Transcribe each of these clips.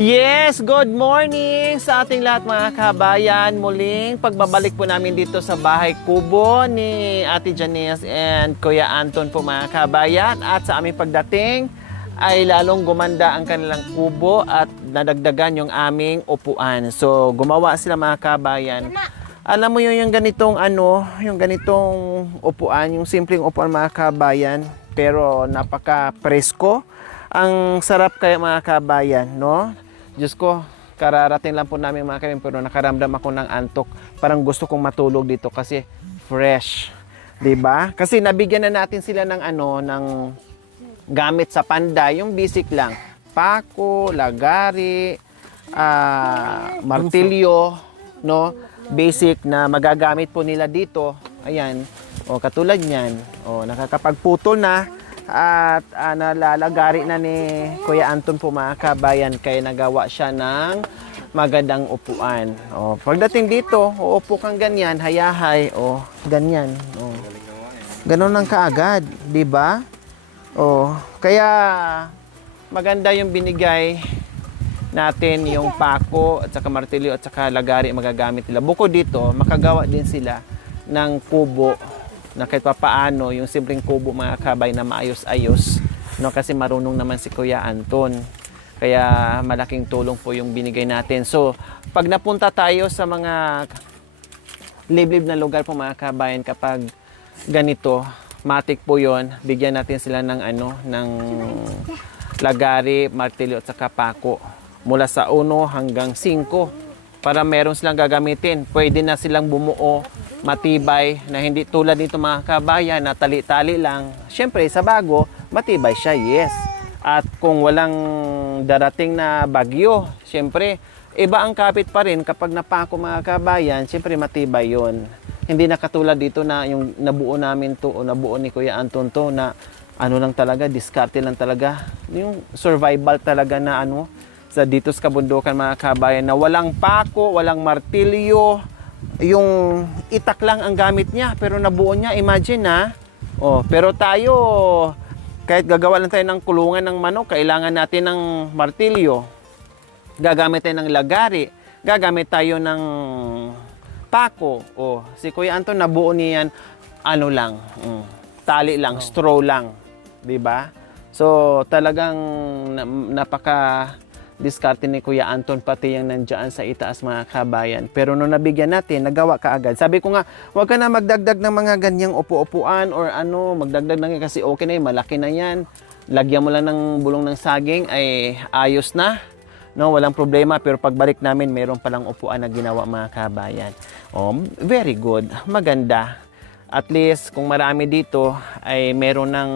Yes, good morning sa ating lahat mga kabayan. Muling pagbabalik po namin dito sa bahay kubo ni Ate Janice and Kuya Anton po mga kabayan. At sa aming pagdating ay lalong gumanda ang kanilang kubo at nadagdagan yung aming upuan. So gumawa sila mga kabayan. Alam mo yung ganitong yung ganitong upuan, yung simpleng upuan mga kabayan, pero napaka-presko. Ang sarap kaya mga kabayan, no? Diyos ko, kararating lang po namin mga kabayan, pero nakaramdam ako ng antok. Parang gusto kong matulog dito kasi fresh. 'Di ba? Kasi nabigyan na natin sila ng ng gamit sa panday, yung basic lang. Pako, lagari, martilyo, no? Basic na magagamit po nila dito. Ayan. O katulad niyan. O nakakapagputol na. At nalalagari na ni Kuya Anton po mga kabayan, kaya nagawa siya ng magandang upuan. O, pagdating dito, uupo kang ganyan, hayahay, o ganyan. O, ganun lang kaagad, di ba? O, kaya maganda yung binigay natin, yung pako at saka martilyo at saka lagari magagamit nila. Bukod dito, makagawa din sila ng kubo na kahit papaano, yung simpleng kubo mga kabay na maayos-ayos, no? Kasi marunong naman si Kuya Anton. Kaya malaking tulong po yung binigay natin. So, pag napunta tayo sa mga liblib na lugar po mga kabayan, kapag ganito, matik po yon, bigyan natin sila ng ng lagari, martilyo at saka pako. Mula sa 1 hanggang 5 para meron silang gagamitin. Pwede na silang bumuo, matibay, na hindi tulad nito mga kabayan na tali-tali lang. Siyempre, sa bago, matibay siya, yes. At kung walang darating na bagyo, siyempre, iba ang kapit pa rin kapag napako mga kabayan, siyempre matibay yon. Hindi na katulad dito na yung nabuo namin to o nabuo ni Kuya Anton to na lang talaga, diskarte lang talaga. Yung survival talaga na sa dito sa kabundukan mga kabayan na walang pako, walang martilyo, yung itak lang ang gamit niya pero nabuo niya, imagine na. Pero tayo, kahit gagawa lang tayo ng kulungan ng manok, kailangan natin ng martilyo, gagamit tayo ng lagari, gagamit tayo ng pako. Si Kuya Anton nabuo niyan lang, tali lang, straw lang, 'di ba? So talagang napaka diskarte ni Kuya Anton, pati yung nandiyan sa itaas mga kabayan. Pero nung nabigyan natin, nagawa ka agad. Sabi ko nga, huwag ka na magdagdag ng mga ganyang upo-upuan or magdagdag na kasi okay na yun, malaki na yan. Lagyan mo lang ng bulong ng saging, ay ayos na. No, walang problema, pero pagbalik namin, meron palang upuan na ginawa mga kabayan. Very good, maganda. At least, kung marami dito, ay meron ng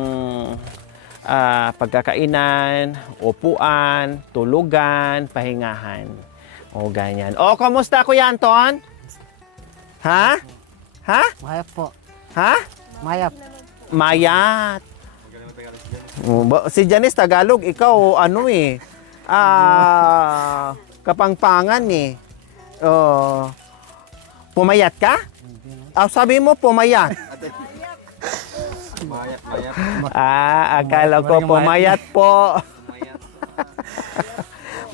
pagkakainan, upuan, tulugan, pahingahan. Ganyan. Kamusta Kuya Anton? Ha? Ha? Mayap po. Ha? Mayap. Mayat. Si Janice Tagalog, ikaw Kapangpangan eh. Pumayat ka? Sabi mo pumayat. Mayat. Akala ko pumayat po.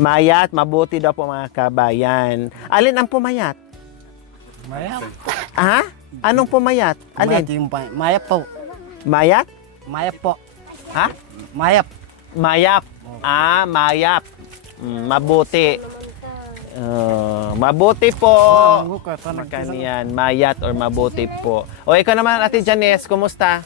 Mayat, mabuti daw po mga kabayan. Alin ang pumayat? Mayap. Anong pumayat? Alin? Mayap po. Mayat? Mayap po. Ha? Mayap. Mayap. Mayap. Mabuti. Mabuti po. Makan yan, mayat or mabuti po. Ikaw naman Ate Janice, kumusta?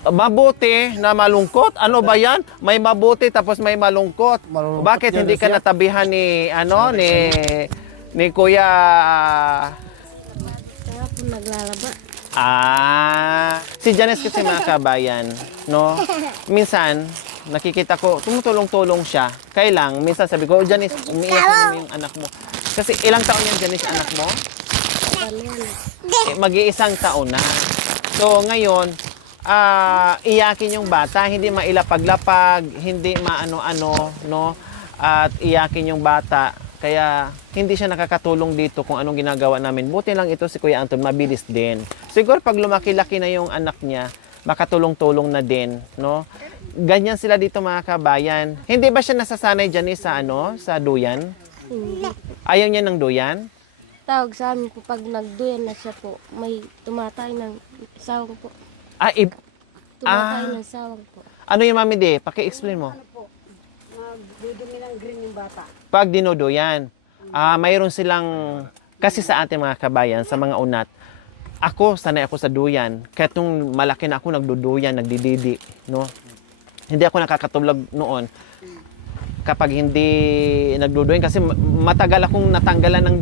Mabuti na malungkot? Ano ba yan? May mabuti tapos may malungkot. Bakit hindi ka natabihan ni ni Kuya? Kaya po naglalaba. Si Janice kasi mga kabayan, no? Minsan nakikita ko tumutulong-tulong siya. Kailang minsan sabi ko, Janice, umiiyak mo yung anak mo. Kasi ilang taon yan Janice anak mo? Mag-iisang taon na. So ngayon, iyakin yung bata, hindi mailapag-lapag, hindi maano-ano, no? At iyakin yung bata. Kaya hindi siya nakakatulong dito kung anong ginagawa namin. Buti lang ito si Kuya Anton, mabilis din. Siguro pag lumaki-laki na yung anak niya, makatulong-tulong na din, no? Ganyan sila dito mga kabayan. Hindi ba siya nasasanay dyan sa sa duyan? Hindi. Ayaw niya ng duyan? Tawag sa amin po, pag nagduyan na siya po, may tumatay ng sawang po. Ah, Tumatay ng sawang po. ano yung Mami De? Paki-explain mo. Magdudumi ng green yung bata. Pag dinuduyan, mayroon silang, kasi sa ating mga kabayan, sa mga unat, sanay ako sa duyan. Kaya nung malaki na ako nagduduyan, nagdididi, no? Hindi ako nakakatulog noon kapag hindi nagduduyan kasi matagal akong natanggalan ng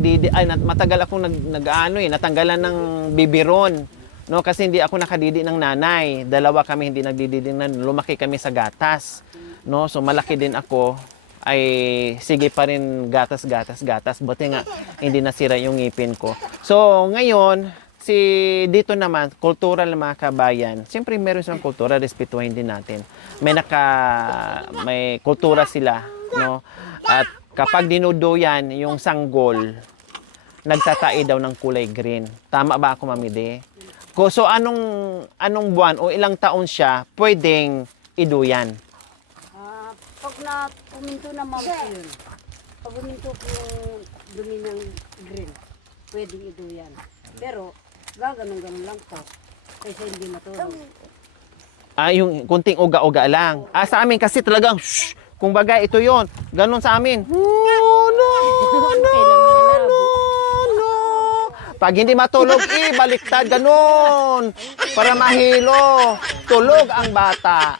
matagal akong natanggalan ng bibiron, no? Kasi hindi ako nakadidi ng nanay. Dalawa kami hindi nagdididi ng lumaki kami sa gatas, no? So malaki din ako ay sige pa rin gatas. Buti nga hindi nasira yung ngipin ko. So ngayon, dito naman, kultural na mga kabayan, siyempre meron silang kultura, respetuhin din natin. May kultura sila, no? At kapag dinuduyan yung sanggol, nagtatai daw ng kulay green. Tama ba ako, Mami De? So anong buwan o ilang taon siya pwedeng iduyan? Pag uminto na ma'am yun, pag uminto po yung dumi ng green, pwedeng iduyan. Pero, ganun lang po. Kasi hindi matulog. Yung kunting uga-uga lang. Sa amin kasi talagang, kung bagay, ito yon. Ganon sa amin. No. Pag hindi matulog, baliktad, ganon. Para mahilo. Tulog ang bata.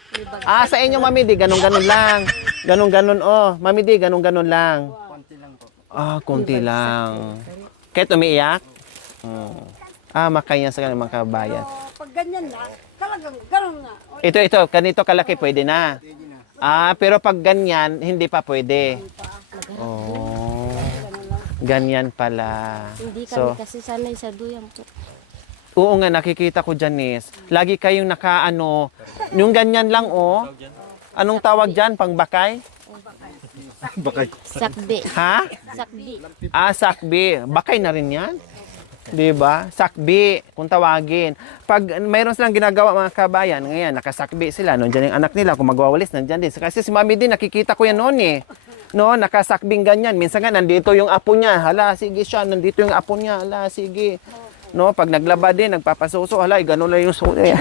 Sa inyo, Mami Di, ganon-ganon lang. Ganon-ganon, Mami Di, ganon-ganon lang. Konti lang. Kahit umiiyak? Makaya sa kanila mga kabayan. So, pag ganyan na, talagang ganun nga. Ito, ganito kalaki, pwede na. Pero pag ganyan, hindi pa pwede. Ganyan pala. Hindi kami kasi sanay sa duyan po. Oo nga, nakikita ko, Janice. Lagi kayong yung ganyan lang, Anong tawag dyan? Pangbakay? Sakbi. Ha? Sakbi. Sakbi. Bakay na rin yan? Diba? Sakbi, kung tawagin. Pag mayroon silang ginagawa mga kabayan, ngayon, nakasakbi sila. Nandiyan yung anak nila, kung magwawalis, nandiyan din. Kasi si Mami din, nakikita ko yan noon No, nakasakbing ganyan. Minsan nga, nandito yung apo niya. Hala, sige siya. Nandito yung apo niya. Hala, sige. No, pag naglaba din, nagpapasuso. Hala, gano'n lang yung suso niya.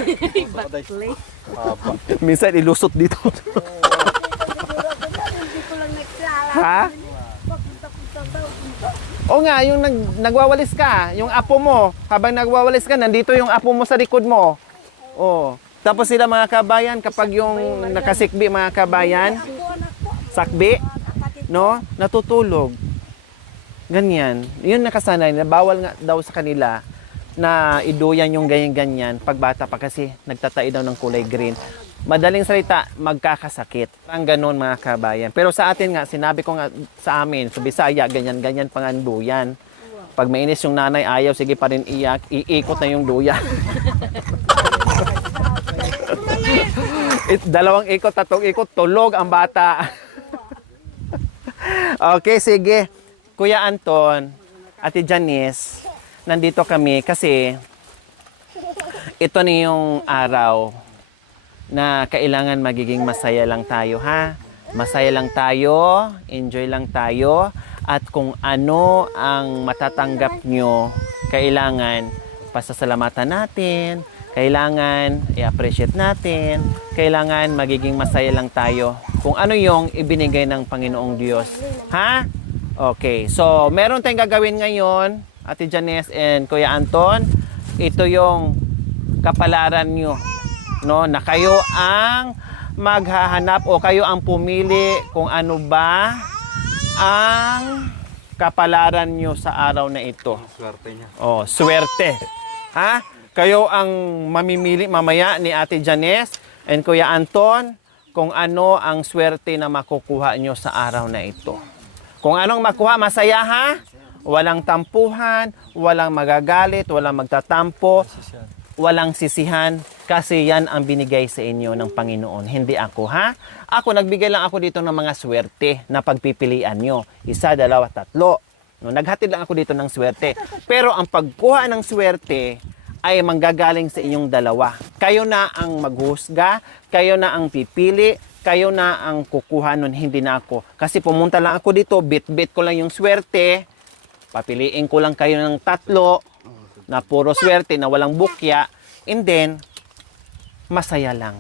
Minsan, ilusot dito. Ha? O nga, yung nagwawalis ka, yung apo mo, habang nagwawalis ka, nandito yung apo mo sa likod mo. Tapos sila mga kabayan, kapag yung nakasikbi mga kabayan, sakbi, no, natutulog. Ganyan. Yun nakasanay na bawal nga daw sa kanila na iduyan yung ganyan-ganyan pag bata pa kasi nagtatai daw ng kulay green. Madaling salita, magkakasakit. Ang ganun mga kabayan. Pero sa atin nga, sinabi ko nga sa amin, sa Bisaya, ganyan-ganyan panganduyan. Pag mainis yung nanay, ayaw, sige pa rin iyak, iikot na yung duyan. Dalawang ikot, tatlong ikot, tulog ang bata. Okay, sige. Kuya Anton, Ate Janice, nandito kami kasi ito na yung araw na kailangan magiging masaya lang tayo, ha? Masaya lang tayo, enjoy lang tayo, at kung ano ang matatanggap nyo, kailangan pasasalamatan natin, kailangan i-appreciate natin, kailangan magiging masaya lang tayo kung ano yung ibinigay ng Panginoong Diyos. Ha? Okay, so meron tayong gagawin ngayon, Ate Janice and Kuya Anton. Ito yung kapalaran nyo, no, na kayo ang maghahanap o kayo ang pumili kung ano ba ang kapalaran nyo sa araw na ito. Swerte niya. Swerte. Ha? Kayo ang mamimili mamaya ni Ate Janice and Kuya Anton kung ano ang swerte na makukuha nyo sa araw na ito. Kung anong makuha, masaya, ha? Walang tampuhan, walang magagalit, walang magtatampo, walang sisihan, kasi yan ang binigay sa inyo ng Panginoon, hindi ako, ha? Ako, nagbigay lang ako dito ng mga swerte na pagpipilian nyo. 1, 2, 3. No, naghatid lang ako dito ng swerte. Pero ang pagkuha ng swerte ay manggagaling sa inyong dalawa. Kayo na ang maghusga, kayo na ang pipili, kayo na ang kukuha nun, hindi na ako. Kasi pumunta lang ako dito, bit-bit ko lang yung swerte, papiliin ko lang kayo ng 3 na puro swerte, na walang bukya, and then, masaya lang.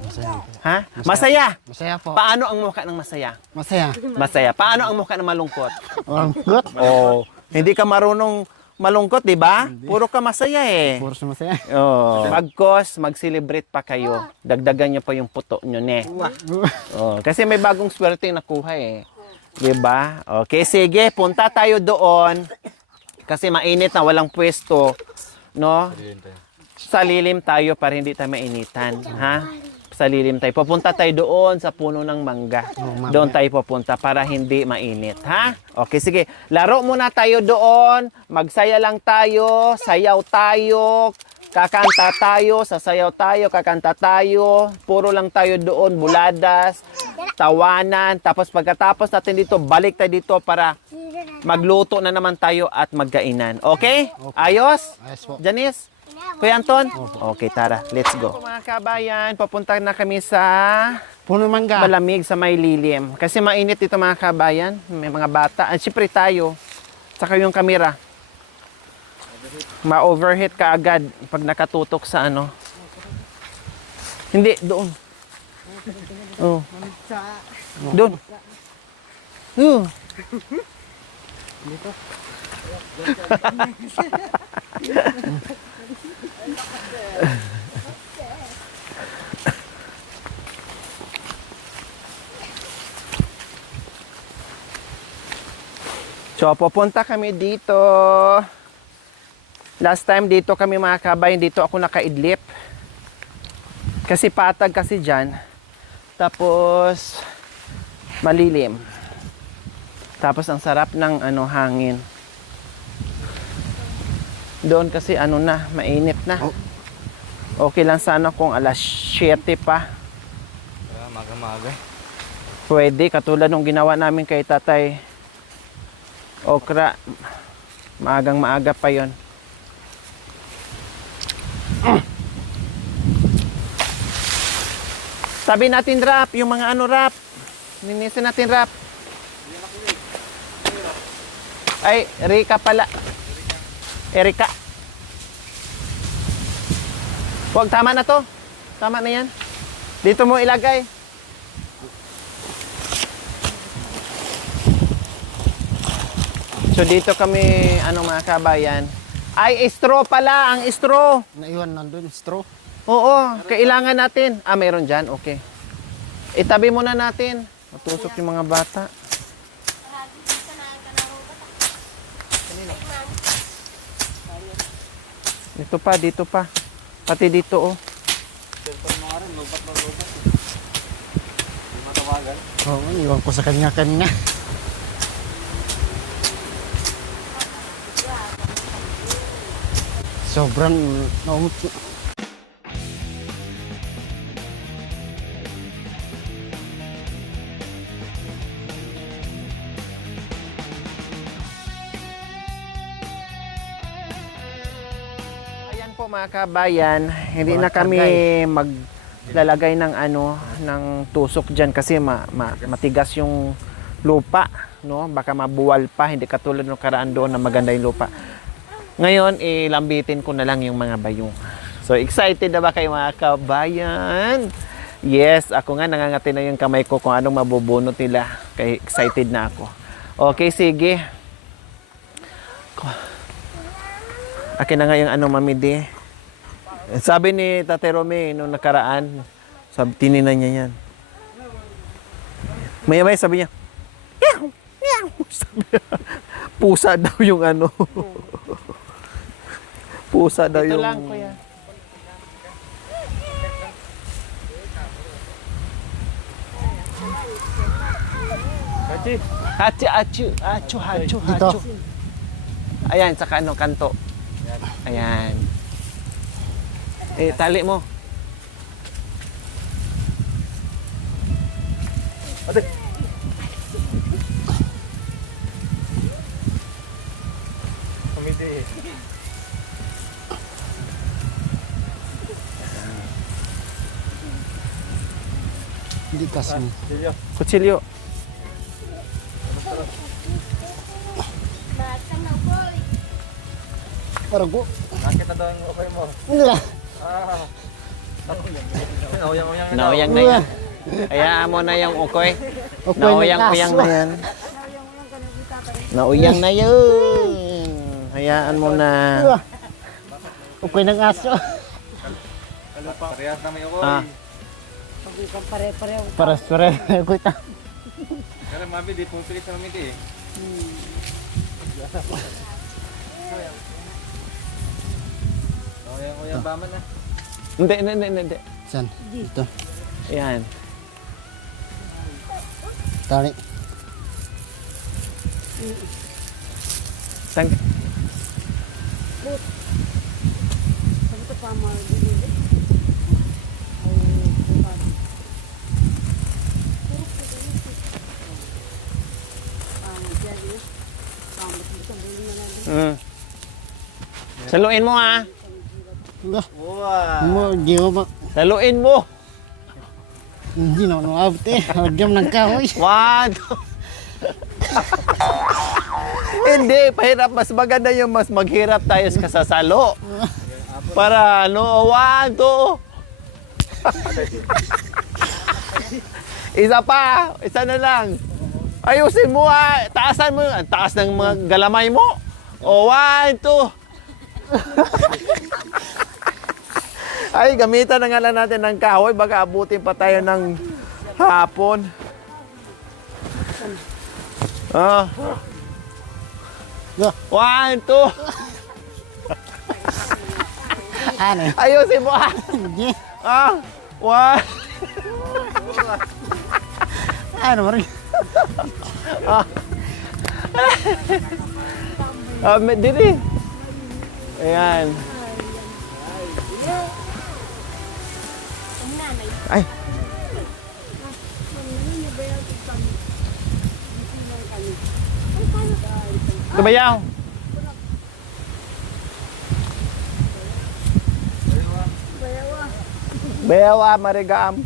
Ha? Masaya! Masaya po. Paano ang mukha ng masaya? Masaya. Masaya. Paano ang mukha ng malungkot? Malungkot. Oh, hindi ka marunong malungkot, di ba? Puro ka masaya eh. Puro sa masaya. Oh, mag-cause, mag-celebrate pa kayo. Dagdagan nyo pa yung puto nyo, ne. Oh, kasi may bagong swerte yung nakuha eh. Di ba? Okay, sige, punta tayo doon. Kasi mainit na, walang pwesto. No? Sa lilim tayo para hindi tayo mainitan. Ha? Sa lilim tayo. Pupunta tayo doon sa puno ng mangga. Doon tayo pupunta para hindi mainit. Ha? Okay, sige. Laro muna tayo doon. Magsaya lang tayo. Sayaw tayo. Kakanta tayo. Sasayaw tayo. Kakanta tayo. Puro lang tayo doon. Buladas. Tawanan. Tapos pagkatapos natin dito, balik tayo dito para magluto na naman tayo at magkainan. Okay? Ayos? Ayos po. Janice? Kuya Anton? Okay, tara. Let's go. Mga kabayan, papunta na kami sa Puno mangga. malamig, sa may lilim. Kasi mainit dito mga kabayan. May mga bata. At syempre tayo. Saka yung kamera. Ma-overheat ka agad pag nakatutok sa ano. Hindi, doon. Oh. Doon. So, pupunta kami dito. Last time dito kami mga kabayan, dito ako nakaidlip. Kasi patag kasi dyan. Tapos, malilim. Tapos, ang sarap ng ano, hangin. Doon kasi ano na, mainit na. Okay lang sana kung alas 7 pa. Maga-maga. Pwede, katulad nung ginawa namin kay Tatay Okra. Maagang maaga pa yon. Sabi natin rap, yung mga ano rap. Ninisin natin rap. Ay, Rika pala. Erika. Huwag, tama na to. Tama na yan. Dito mo ilagay. So dito kami, ano mga kabayan. Ay, straw pala, ang straw. Naiwan nandun, straw. Oo, kailangan natin. Ah, meron dyan, okay. Itabi muna natin. Matusok yung mga bata. Dito pa. Pati dito, oh. Oo, iwan ko sa kanya kanina. Sobrang naumot. Ayan po mga kabayan, hindi na kami maglalagay ng ano, ng tusok diyan kasi matigas yung lupa, no? Baka mabuwal pa, hindi katulad ng karaan doon na maganda yung lupa. Ngayon, lambitin ko na lang yung mga bayong. So, excited na ba kayo mga kabayan? Yes, ako nga nangangati na yung kamay ko kung anong mabubunot nila. Kaya excited na ako. Okay, sige. Akin na nga yung ano, Mami D. Sabi ni Tate Rome nung nakaraan, tininan niya yan. Maya-maya sabi niya, meow, meow. Sabi niya, pusa daw yung ano. Pusa daw yung... Ito lang, kuya. Hachu. Ayan, sa kanto. Ayan. Tali mo. Hindi kasi. Kutsilyo. Parang po. Nakita daw ang okay mo. Wala. Nauyang-uyang Nauyang na yan. Hayaan mo na yung ukoy. Okay, Nauyang-uyang na yan. Nauyang na yun. Hayaan mo na. Okay ng aso. Parehas na may ako. Ah, Pag ikaw pare-pareho. Paras-paras. Okay ta. Pero mami, di pumipilit sa mami eh. Nauyang-uyang ba man na? hindi. Saan? Dito. Ayan. Tali. Sang Sabi ko pa mo, bibili. mm. Saluin mo ha. Wala. Wow! Mo, di mo ba? Saluin mo. Hindi na ano abot eh. Huwag ng kahoy. One, two. Hindi, pahirap. Mas maganda yung mas maghirap tayo sa kasasalo. Para ano, 1, 2. Isa pa, isa na lang. Ayusin mo ha. Taasan mo. Ang taas ng mga galamay mo. O, 1, 2. Ay, gamitan na nga lang natin ng kahoy. Baka abutin pa tayo ng hapon. Ah. Yeah. 1, 2. Ano? Ayusin mo ah. Hindi. Ah. 1. Ano mo rin? Dili. Ayan. Ay. Kabayaw. Bayawa, marigam.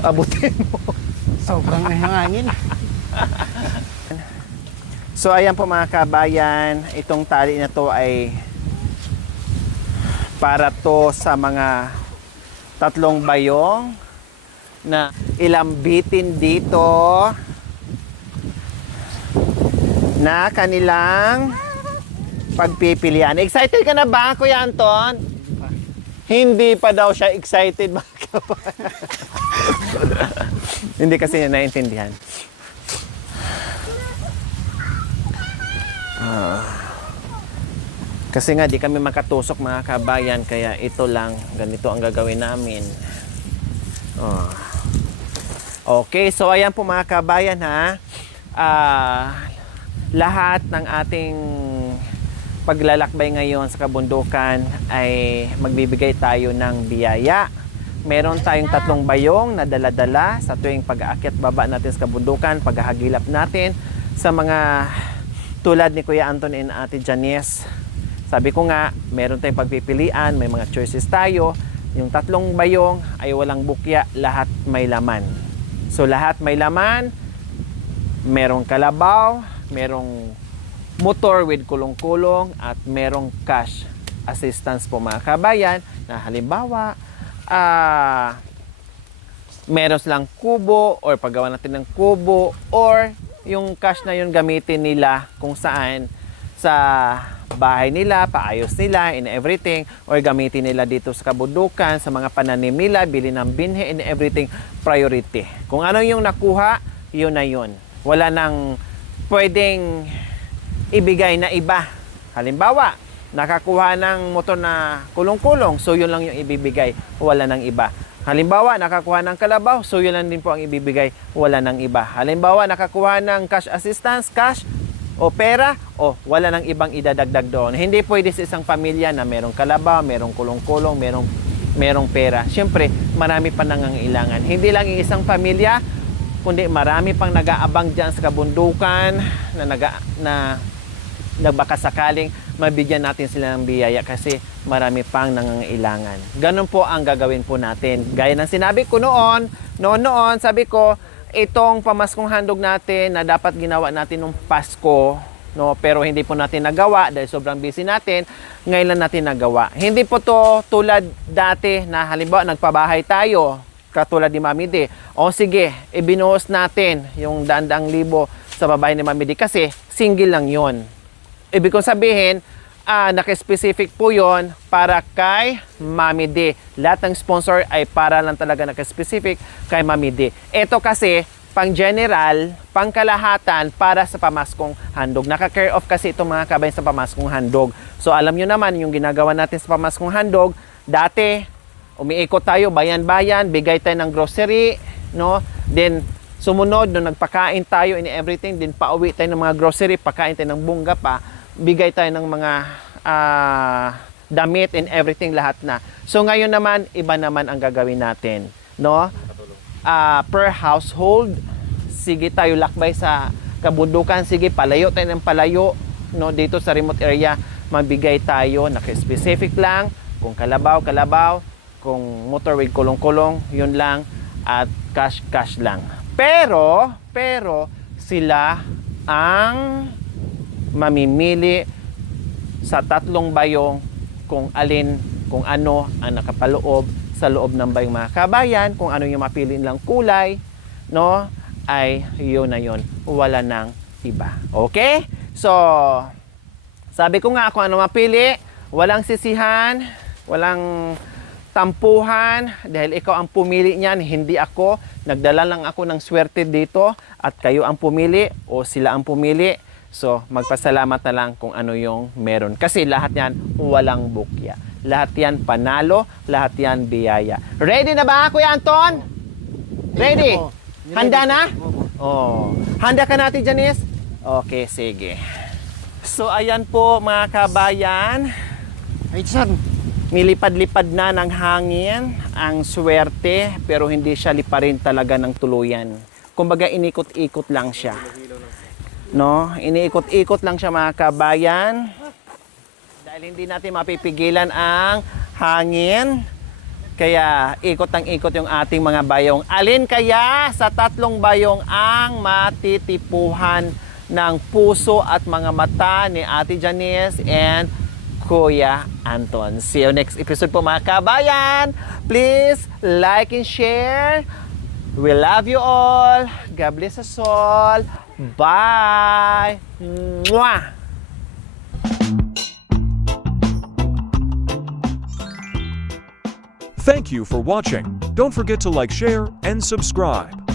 Abutin mo. Sobrang hangin. So ayan po mga kabayan, itong tali na to ay para to sa mga 3 bayong na ilambitin dito na kanilang pagpipilian. Excited ka na ba, Kuya Anton? Hindi pa daw siya excited mga kabayan. Hindi kasi niya naiintindihan. Kasi nga di kami makatusok mga kabayan, kaya ito lang, ganito ang gagawin namin. Okay, so ayan po mga kabayan ha. Lahat ng ating paglalakbay ngayon sa kabundukan ay magbibigay tayo ng biyaya. Meron tayong 3 bayong na dala-dala sa tuwing pag-aakyat baba natin sa kabundukan, paghahagilap natin sa mga tulad ni Kuya Anton and Ate Janice. Sabi ko nga, meron tayong pagpipilian, may mga choices tayo. Yung 3 bayong ay walang bukya, lahat may laman. So lahat may laman, merong kalabaw, merong motor with kulong-kulong, at merong cash assistance po mga kabayan, na halimbawa, meron silang kubo or paggawa natin ng kubo, or yung cash na yun gamitin nila kung saan sa bahay nila, paayos nila and everything, or gamitin nila dito sa kabundukan, sa mga pananim nila, bili ng binhi and everything, priority. Kung ano yung nakuha, yun na yun. Wala nang pwedeng ibigay na iba. Halimbawa, nakakuha ng motor na kulong-kulong, so yun lang yung ibibigay, wala nang iba. Halimbawa, nakakuha ng kalabaw, so yun lang din po ang ibibigay, wala nang iba. Halimbawa, nakakuha ng cash assistance, cash o pera, o wala nang ibang idadagdag doon. Hindi pwede sa isang pamilya na merong kalabaw, merong kulong-kulong, merong pera. Siyempre, marami pa nangangailangan. Hindi lang yung isang pamilya, kundi marami pang nag-aabang dyan sa kabundukan na baka sakaling mabigyan natin sila ng biyaya kasi marami pang nangangailangan. Ganun po ang gagawin po natin. Gaya ng sinabi ko noon, sabi ko, itong pamaskong handog natin na dapat ginawa natin nung Pasko, no, pero hindi po natin nagawa dahil sobrang busy natin, ngayon lang natin nagawa. Hindi po to tulad dati na halimbawa nagpabahay tayo, katulad ni Mami D. O sige, ibinuhos natin yung daan-daang libo sa babae ni Mami D kasi single lang yon. Ibig kong sabihin, naka-specific po yon para kay Mami D. Lahat ng sponsor ay para lang talaga naka-specific kay Mami D. Ito kasi, pang general, pang kalahatan para sa pamaskong handog. Naka-care off kasi itong mga kabayan sa pamaskong handog. So alam nyo naman, yung ginagawa natin sa pamaskong handog, dati, umiikot tayo, bayan-bayan, bigay tayo ng grocery, no? Then, sumunod, nung nagpakain tayo and everything, din pauwi tayo ng mga grocery, pakain tayo ng bungga pa, bigay tayo ng mga damit and everything, lahat na. So ngayon naman, iba naman ang gagawin natin, no? Per household, sige tayo lakbay sa kabundukan, sige palayo tayo ng palayo, no? Dito sa remote area, magbigay tayo, naka-specific lang, kung kalabaw, kung motor with kulong-kulong, yun lang, at cash lang. Pero sila ang mamimili sa tatlong bayong kung ano ang nakapaloob sa loob ng bayong mga kabayan, kung ano yung mapili nilang kulay, no, ay yun na yun. Wala nang iba. Okay? So, sabi ko nga kung ano mapili, walang sisihan, walang tampuhan, dahil ikaw ang pumili niyan, hindi ako. Nagdala lang ako ng swerte dito at kayo ang pumili o sila ang pumili. So, magpasalamat na lang kung ano yung meron. Kasi lahat yan, walang bukya. Lahat yan panalo, lahat yan biyaya. Ready na ba, Kuya Anton? Ready? Handa na? Oh. Handa ka natin, Janice? Okay, sige. So, ayan po mga kabayan. Ay, son. Nilipad-lipad na ng hangin ang swerte, pero hindi siya liparin talaga ng tuluyan. Kumbaga, inikot-ikot lang siya. No? Iniikot-ikot lang siya mga kabayan. Dahil hindi natin mapipigilan ang hangin. Kaya ikot ang ikot yung ating mga bayong. Alin kaya sa tatlong bayong ang matitipuhan ng puso at mga mata ni Ate Janice and Kuya Anton? See you next episode po mga kabayan. Please like and share. We love you all. God bless us all. Bye. Mwah! Thank you for watching. Don't forget to like, share, and subscribe.